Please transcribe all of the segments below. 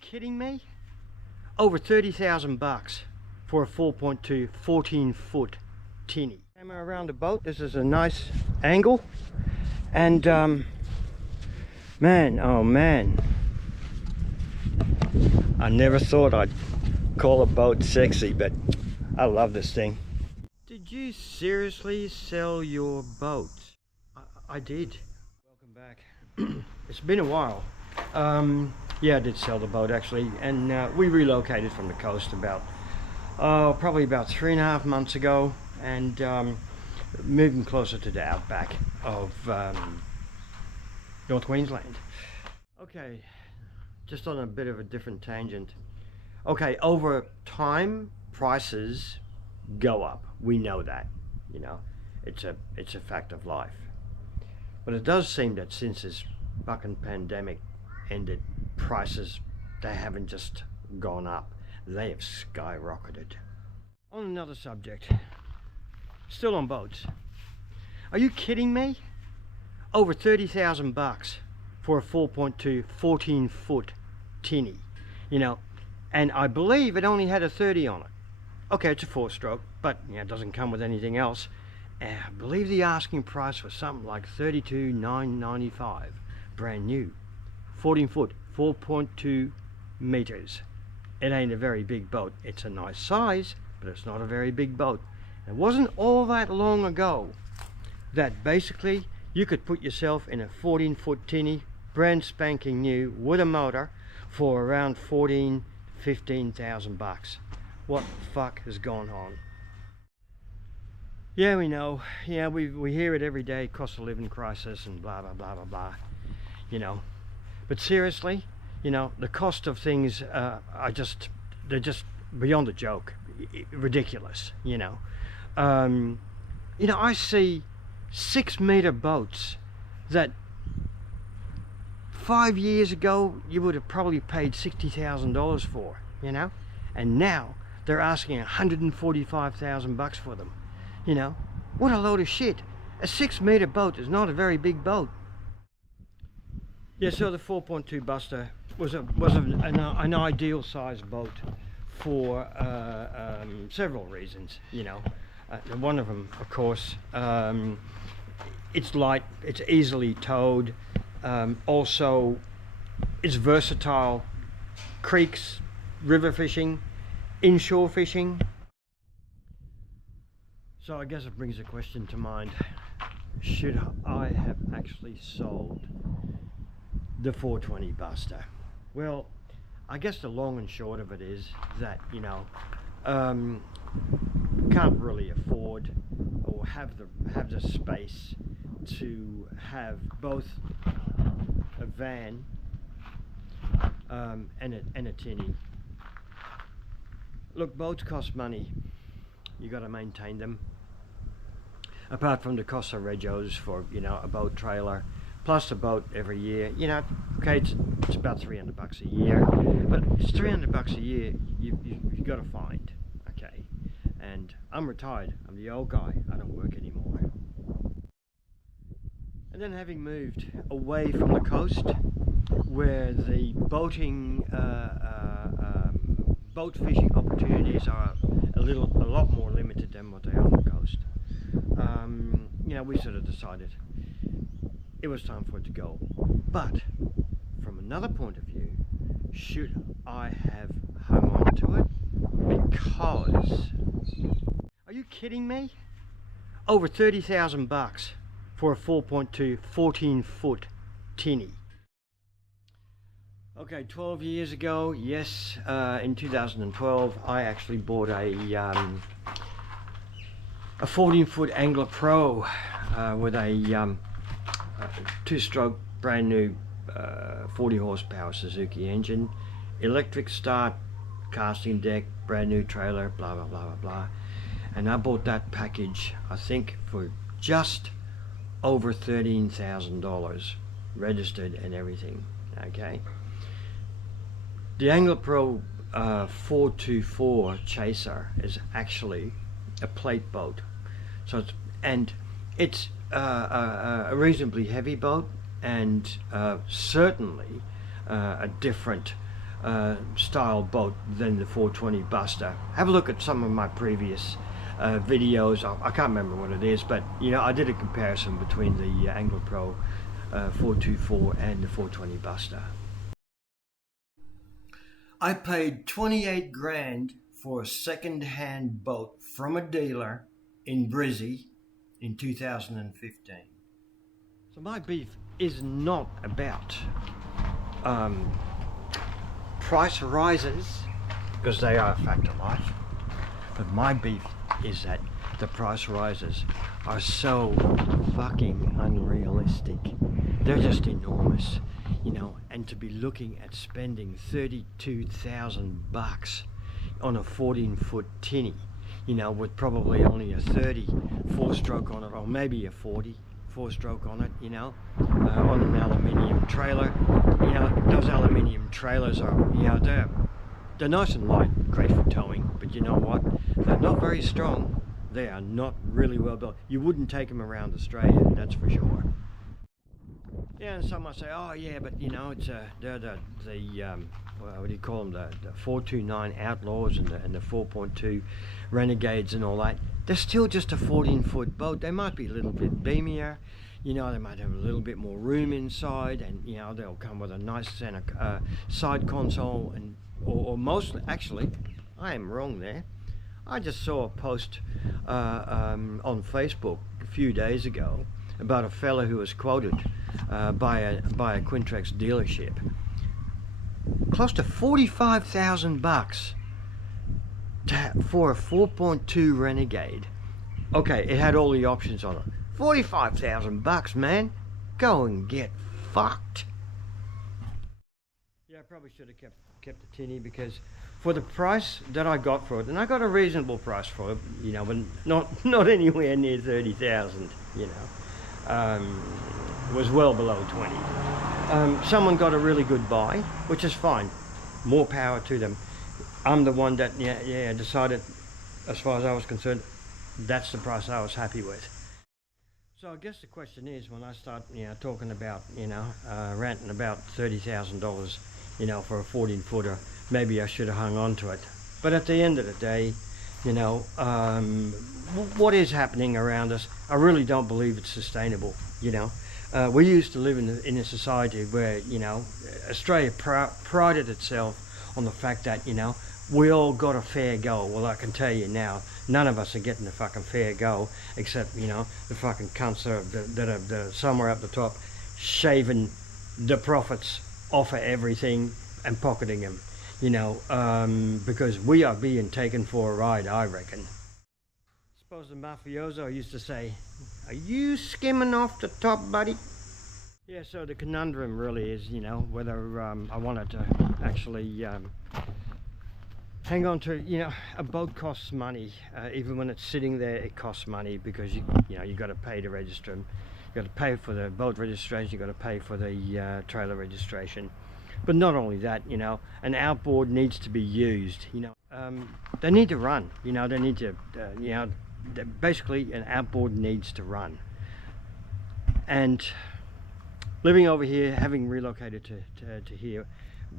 kidding me? Over 30,000 bucks for a 4.2 14-foot Tinnie. Camera around the boat. This is a nice angle, and man, oh man, I never thought I'd call a boat sexy, but I love this thing. Did you seriously sell your boat? I did. Welcome back. It's been a while. Yeah, I did sell the boat actually, and we relocated from the coast about probably about 3.5 months ago, and moving closer to the outback of North Queensland. Okay, just on a bit of a different tangent. Okay, over time prices go up. We know that, you know, it's a fact of life. But it does seem that since this fucking pandemic ended, prices, they haven't just gone up, they have skyrocketed. On another subject, still on boats. Are you kidding me? Over 30,000 bucks for a 4.2 14-foot Tinnie, you know, and I believe it only had a 30 on it. Okay, it's a 4-stroke, but yeah, it doesn't come with anything else. And I believe the asking price was something like $32,995, brand new. 14-foot, 4.2 meters. It ain't a very big boat. It's a nice size, but it's not a very big boat. It wasn't all that long ago that basically you could put yourself in a 14-foot Tinnie, brand spanking new, with a motor, for around 15,000 bucks. What the fuck has gone on? Yeah, we know. Yeah, we hear it every day, cost of living crisis and blah blah blah blah blah, you know. But seriously, you know, the cost of things they're just beyond a joke, ridiculous, you know. You know, I see 6-meter boats that 5 years ago you would have probably paid $60,000 for, you know, and now they're asking 145,000 bucks for them. You know, what a load of shit. A 6-meter boat is not a very big boat. Yeah, so the 4.2 BUSTA was an ideal sized boat for several reasons, you know. One of them, of course, it's light, it's easily towed, also it's versatile, creeks, river fishing, inshore fishing. So I guess it brings a question to mind. Should I have actually sold the 420 BUSTA? Well, I guess the long and short of it is that, you know, can't really afford or have the space to have both a van and a Tinnie. Look, boats cost money. You got to maintain them. Apart from the cost of regos for, you know, a boat trailer, plus a boat every year, you know, okay, it's about 300 bucks a year, but it's 300 bucks a year you got to find, okay. And I'm retired, I'm the old guy, I don't work anymore. And then having moved away from the coast, where the boating, boat fishing opportunities are a lot more limited than what they are on the coast. You know, we sort of decided it was time for it to go. But from another point of view, should I have hung on to it? Because, are you kidding me? Over 30,000 bucks for a 4.2 14-foot Tinnie. Okay, 12 years ago, yes, in 2012, I actually bought a 14-foot Angler Pro with a 2-stroke brand new 40 horsepower Suzuki engine, electric start, casting deck, brand new trailer, blah blah blah blah blah. And I bought that package, I think, for just over $13,000, registered and everything. Okay. The Angler Pro 424 Chaser is actually a plate boat, so it's a reasonably heavy boat, and certainly a different style boat than the 420 BUSTA. Have a look at some of my previous videos. I can't remember what it is, but you know, I did a comparison between the Angler Pro 424 and the 420 BUSTA. I paid 28 grand for a second-hand boat from a dealer in Brizzy in 2015. So my beef is not about price rises, because they are a fact of life, but my beef is that the price rises are so fucking unrealistic. They're just enormous, you know, and to be looking at spending $32,000 on a 14-foot tinny, you know, with probably only a 30 4-stroke on it, or maybe a 40 4-stroke on it, you know, on an aluminium trailer. You know, those aluminium trailers are, you know, they're nice and light, great for towing, but you know what? They're not very strong. They are not really well built. You wouldn't take them around Australia, that's for sure. Yeah, and some might say, oh yeah, but you know, it's they're the well, what do you call them? The 429 Outlaws and the 4.2 Renegades and all that. They're still just a 14-foot boat. They might be a little bit beamier, you know, they might have a little bit more room inside, and you know, they'll come with a nice center side console, and or most, actually, I am wrong there. I just saw a post on Facebook a few days ago about a fella who was quoted by a Quintrex dealership, close to $45,000 for a 4.2 Renegade. Okay, it had all the options on it. $45,000, man. Go and get fucked. Yeah, I probably should have kept the tinny, because for the price that I got for it, and I got a reasonable price for it, you know, but not anywhere near 30,000, you know. Was well below 20. Someone got a really good buy, which is fine. More power to them. I'm the one that decided, as far as I was concerned, that's the price I was happy with. So I guess the question is, when I start, you know, talking about, you know, ranting about $30,000, you know, for a 14-footer, maybe I should have hung on to it. But at the end of the day, you know, what is happening around us, I really don't believe it's sustainable, you know. We used to live in a society where, you know, Australia prided itself on the fact that, you know, we all got a fair go. Well, I can tell you now, none of us are getting a fucking fair go, except, you know, the fucking cunts that are somewhere up the top, shaving the profits off of everything and pocketing them, you know, because we are being taken for a ride, I reckon. I suppose the mafioso used to say, are you skimming off the top, buddy? Yeah, so the conundrum really is, you know, whether I wanted to actually hang on to, you know, a boat costs money. Even when it's sitting there, it costs money, because you know, you got to pay to register them. You got to pay for the boat registration, you got to pay for the trailer registration. But not only that, you know, an outboard needs to be used, you know. They need to run, you know, they need to, you know, basically an outboard needs to run. And living over here, having relocated to here,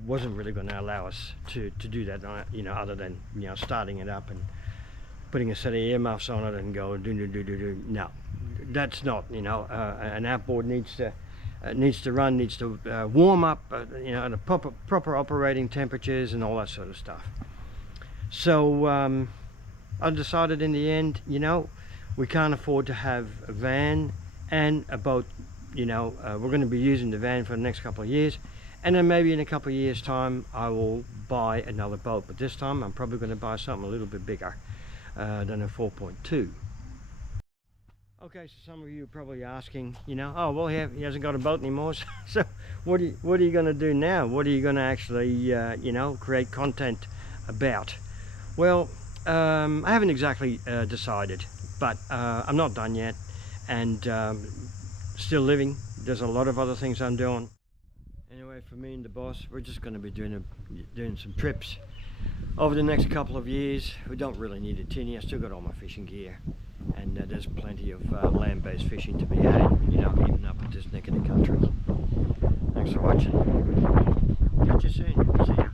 wasn't really going to allow us to do that, you know, other than, you know, starting it up and putting a set of earmuffs on it and go do. No, that's not, you know, an outboard needs to run, needs to warm up, you know, at a proper operating temperatures and all that sort of stuff. So I decided in the end, you know, we can't afford to have a van and a boat. You know, we're going to be using the van for the next couple of years, and then maybe in a couple of years time I will buy another boat, but this time I'm probably going to buy something a little bit bigger than a 4.2. Okay, so some of you are probably asking, you know, oh well, he hasn't got a boat anymore, so what are you going to do now? What are you going to actually you know, create content about? Well, I haven't exactly decided, but I'm not done yet, and still living. There's a lot of other things I'm doing. Anyway, for me and the boss, we're just going to be doing some trips over the next couple of years. We don't really need a tinny. I still got all my fishing gear, and there's plenty of land-based fishing to be had, you know, even up at this neck of the country. Thanks for watching. Catch you soon. See ya.